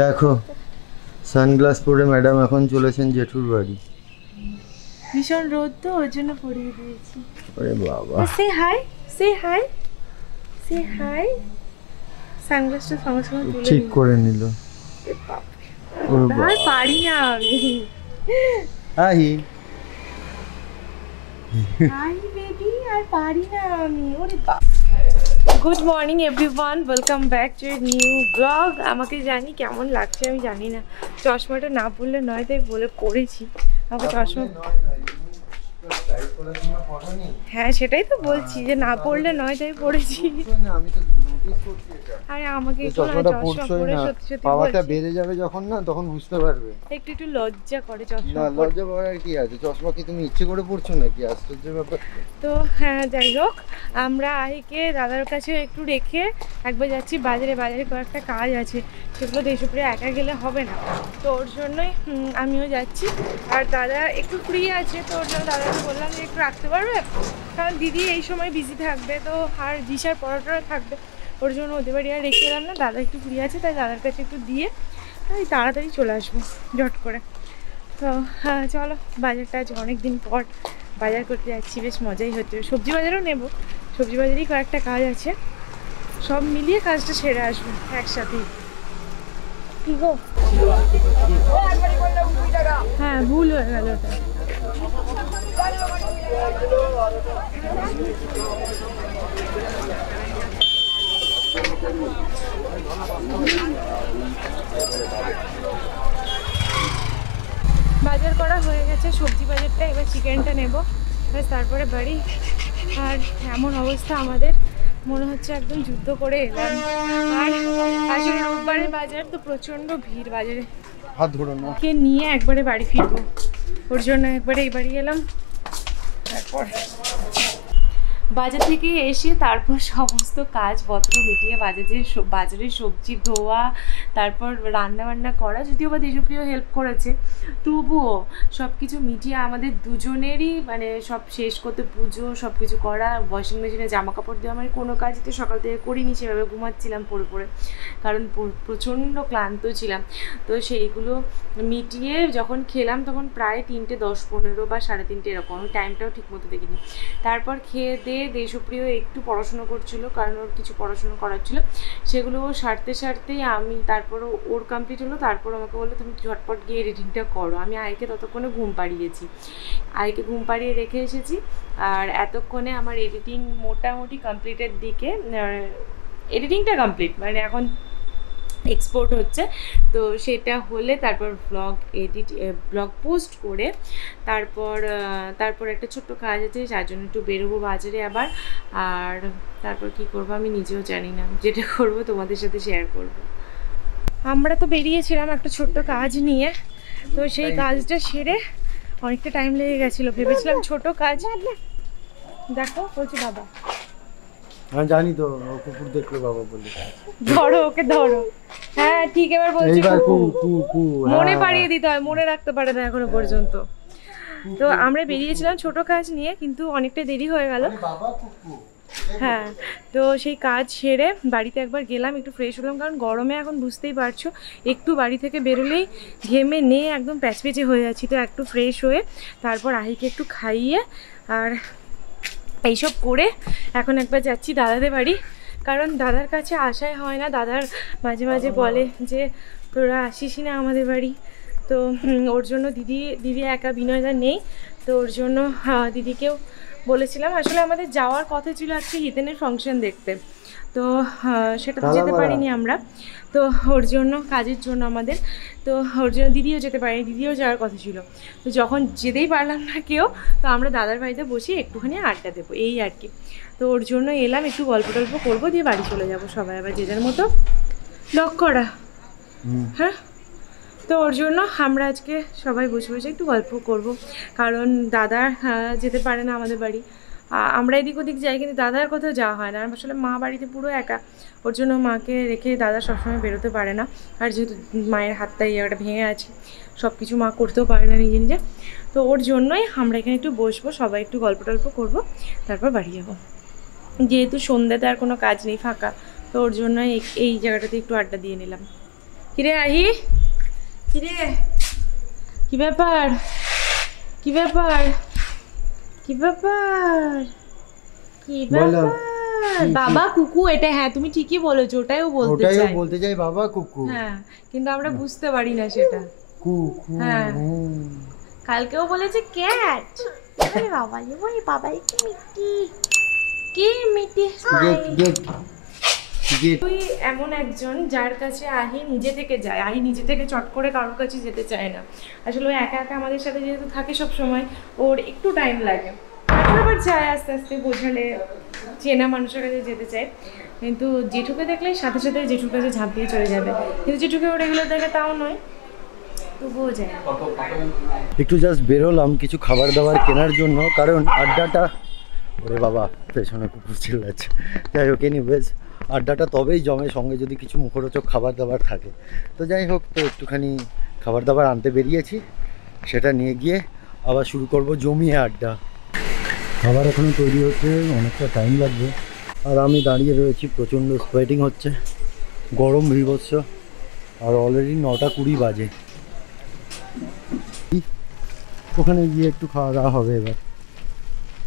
দেখো সানগ্লাস পরে ম্যাডাম এখন চলেছেন জেঠুর বাড়ি। ভীষণ রোদ তো ওর জন্য পরিয়ে দিয়েছি। আরে বাবা, সে হাই, সে হাই, সে হাই। সানগ্লাসটা সঙ্গে সঙ্গে তুলে ঠিক করে নিল। আর পারি না আমি। হাই হাই বেবি, আর পারি না আমি। ওরে বাপ। Good morning everyone, welcome back to a new blog. আমাকে জানি কেমন লাগছে আমি জানি না, চশমাটা না পড়লে নয় তাই বলে পড়েছি। আমাকে চশমা, হ্যাঁ সেটাই তো বলছি যে না পড়লে নয় তাই পড়েছি। আরে আমাকে চশমাটা পড়ছই না, সত্যি সত্যি পাওয়াটা বেড়ে যাবে যখন না তখন বুঝতে পারবে। একটু একটু লজ্জা করে চশমা। না লজ্জা পাওয়ার কি আছে, চশমা কি তুমি ইচ্ছে করে পড়ছো নাকি? আশ্চর্য ব্যাপার। তো হ্যাঁ, যাই হোক, আমরা আহিকে দাদার কাছে একটু রেখে একবার যাচ্ছি বাজারে। বাজারে কয়েকটা কাজ আছে, সেগুলো দেশপ্রিয়া একা গেলে হবে না, তো ওর জন্যই আমিও যাচ্ছি। আর দাদা একটু ফ্রি আছে, তো ওর জন্য দাদাকে বললাম যে একটু রাখতে পারবে, কারণ দিদি এই সময় বিজি থাকবে, তো আর দিশার পড়াটা থাকবে, ওর জন্য ওদের বাড়ি আর রেখে এলাম না। দাদা একটু ফ্রি আছে তাই দাদার কাছে একটু দিয়ে তাই তাড়াতাড়ি চলে আসবো ঝট করে। তো হ্যাঁ চলো, বাজারটা আজ অনেক দিন পর বাজার করতে যাচ্ছি, বেশ মজাই হচ্ছে। সবজি বাজারও নেব, সবজি বাজারেই কয়েকটা কাজ আছে, সব মিলিয়ে কাজটা সেরে আসবো একসাথেই। কি গো, হ্যাঁ ভুল হয়ে গেল ওটা। বাজার করা হয়ে গেছে, সবজি বাজারটা, এবার চিকেনটা নেব, তারপরে বাড়ি। আর এমন অবস্থা আমাদের, মনে হচ্ছে একদম যুদ্ধ করে এলাম। আর আসলে রোববারের বাজার তো প্রচণ্ড ভিড় বাজারে, হাত ধরো না, কে নিয়ে একবারে বাড়ি ফিরবো, ওর জন্য একবারে এই বাড়ি এলাম। তারপর বাজার থেকে এসে তারপর সমস্ত কাজপত্র মিটিয়ে বাজারে সবজি ধোয়া, তারপর রান্না বান্না করা, যদিও বা দেশপ্রিয় হেল্প করেছে, তবুও সব কিছু মিটিয়ে আমাদের দুজনেরই মানে সব শেষ করতে, পুজো সব কিছু করা, ওয়াশিং মেশিনে জামা কাপড় দেওয়া, মানে কোনো কাজই তো সকাল থেকে করিনি, সেভাবে ঘুমাচ্ছিলাম পড়ে পড়ে, কারণ প্রচণ্ড ক্লান্ত ছিলাম। তো সেইগুলো মিটিয়ে যখন খেলাম তখন প্রায় 3:10-15 বা 3:30 এরকম, আমি টাইমটাও ঠিক মতো দেখিনি। তারপর খেয়ে দিয়ে দেশপ্রিয় একটু পড়াশুনো করছিল, কারণ ওর কিছু পড়াশুনো করার ছিল, সেগুলো সারতেই আমি, তারপর ওর কমপ্লিট হলো, তারপর আমাকে বললো তুমি ঝটপট গিয়ে এডিটিংটা করো। আমি আইকে ততক্ষণে ঘুম পাড়িয়েছি, আইকে ঘুম পাড়িয়ে রেখে এসেছি, আর এতক্ষণে আমার এডিটিং মোটামুটি কমপ্লিটের দিকে, এডিটিংটা কমপ্লিট, মানে এখন এক্সপোর্ট হচ্ছে, তো সেটা হলে তারপর ব্লগ পোস্ট করে তারপর একটা ছোট্ট কাজ আছে, যার জন্য একটু বেরোবো বাজারে আবার। আর তারপর কি করব আমি নিজেও জানি না, যেটা করব তোমাদের সাথে শেয়ার করব। আমরা তো বেরিয়েছিলাম একটা ছোট্ট কাজ নিয়ে, তো সেই কাজটা সেরে অনেকটা টাইম লেগে গেছিলো। ভেবেছিলাম ছোট কাজ, দেখো বলছি বাবা, আমি জানি তো কুকুর দেখলো বাবা বলে, ধরো ওকে ধরো। হ্যাঁ ঠিক, এবার বলছি মনে পাড়িয়ে দিতে হয়, মনে রাখতে পারে না এখনো পর্যন্ত। তো আমরা বেরিয়েছিলাম ছোট কাজ নিয়ে, কিন্তু অনেকটা দেরি হয়ে গেল। হ্যাঁ, তো সেই কাজ সেরে বাড়িতে একবার গেলাম, একটু ফ্রেশ হলাম, কারণ গরমে এখন বুঝতেই পারছো একটু বাড়ি থেকে বেরোলেই ঘেমে নিয়ে একদম প্যাচপেচে হয়ে যাচ্ছি। তো একটু ফ্রেশ হয়ে তারপর আহিকে একটু খাইয়ে আর এইসব করে এখন একবার যাচ্ছি দাদাদের বাড়ি, কারণ দাদার কাছে আসাই হয় না। দাদার মাঝে মাঝে বলে যে তোরা আসিসই না আমাদের বাড়ি, তো ওর জন্য দিদি একা, বিনয়দা নেই, তো ওর জন্য দিদিকেও বলেছিলাম। আসলে আমাদের যাওয়ার কথা ছিল আজকে হিতেনের ফাংশন দেখতে, তো সেটা তো যেতে পারিনি আমরা, তো ওর জন্য কাজের জন্য আমাদের, তো ওর জন্য দিদিও যেতে পারেনি, দিদিও যাওয়ার কথা ছিল। তো যখন যেতেই পারলাম না কেউ, তো আমরা দাদার বাড়িতে বসে একটুখানি আড্ডা দেবো এই আর কি। তো ওর জন্য এলাম, একটু গল্প টল্প করবো, দিয়ে বাড়ি চলে যাবো সবাই আবার যে যার মতো। লক করা, হ্যাঁ। তো ওর জন্য আমরা আজকে সবাই বসে বসে একটু গল্প করব, কারণ দাদা যেতে পারে না আমাদের বাড়ি, আমরা এদিক ওদিক যাই কিন্তু দাদার কোথাও যাওয়া হয় না। আসলে মা বাড়িতে পুরো একা, ওর জন্য মাকে রেখে দাদা সবসময় বেরোতে পারে না, আর যেহেতু মায়ের হাতটা ইয়েটা ভেঙে আছে, সব কিছু মা করতেও পারে না নিজে নিজে, তো ওর জন্যই আমরা এখানে একটু বসবো, সবাই একটু গল্প টল্প করবো, তারপর বাড়ি যাবো। যেহেতু সন্ধ্যাতে আর কোনো কাজ নেই, ফাঁকা, তো ওর জন্য এই জায়গাটাতে একটু আড্ডা দিয়ে নিলাম। কিরে আহি, কিরে, কি ব্যাপার, কি ব্যাপার, কি ব্যাপার, কি ব্যাপার? বাবা কুকু, এটা হ্যাঁ তুমি ঠিকই বলেছো, ওটাইও বলতে চাই বাবা কুকু। হ্যাঁ, কিন্তু আমরা বুঝতে পারি না সেটা। কুকু। হ্যাঁ, কালকেও বলেছে ক্যাট। আরে বাবা, ওই বাবা কি মিষ্টি, কি মিষ্টি। তুই এমন একজন যার কাছে আহি নিজে থেকে যায়, আহি নিজে থেকে চট করে কারোর কাছে যেতে চায় না। আসলে ও একা একা আমাদের সাথে যেহেতু থাকে সব সময়, ওর একটু টাইম লাগে। আবার যায় আস্তে আস্তে, বোঝালে চেনা মানুষের কাছে যেতে চায়। কিন্তু জেঠুকে দেখলে সাথে সাথে জেঠুর কাছে ঝাঁপ দিয়ে চলে যাবে, কিন্তু জেঠুকে ও রেগুলার দেখে তাও নয়, তবুও যায়। একটু জাস্ট বেরোলাম কিছু খাবার দাবার কেনার জন্য, কারণ আড্ডাটা, ওরে বাবা পেছনে কুকুর চিল্লাচ্ছে, যাই হোক এনিওয়েজ আড্ডাটা তবেই জমে সঙ্গে যদি কিছু মুখরোচক খাবার দাবার থাকে। তো যাই হোক, তো একটুখানি খাবার দাবার আনতে বেরিয়েছি, সেটা নিয়ে গিয়ে আবার শুরু করব জমিয়ে আড্ডা। খাবার এখনও তৈরি হচ্ছে, অনেকটা টাইম লাগবে। আর আমি দাঁড়িয়ে রয়েছি, প্রচণ্ড সোয়েটিং হচ্ছে, গরম বিভৎস, আর অলরেডি 9:20 বাজে। ওখানে গিয়ে একটু খাওয়া দাওয়া হবে এবার।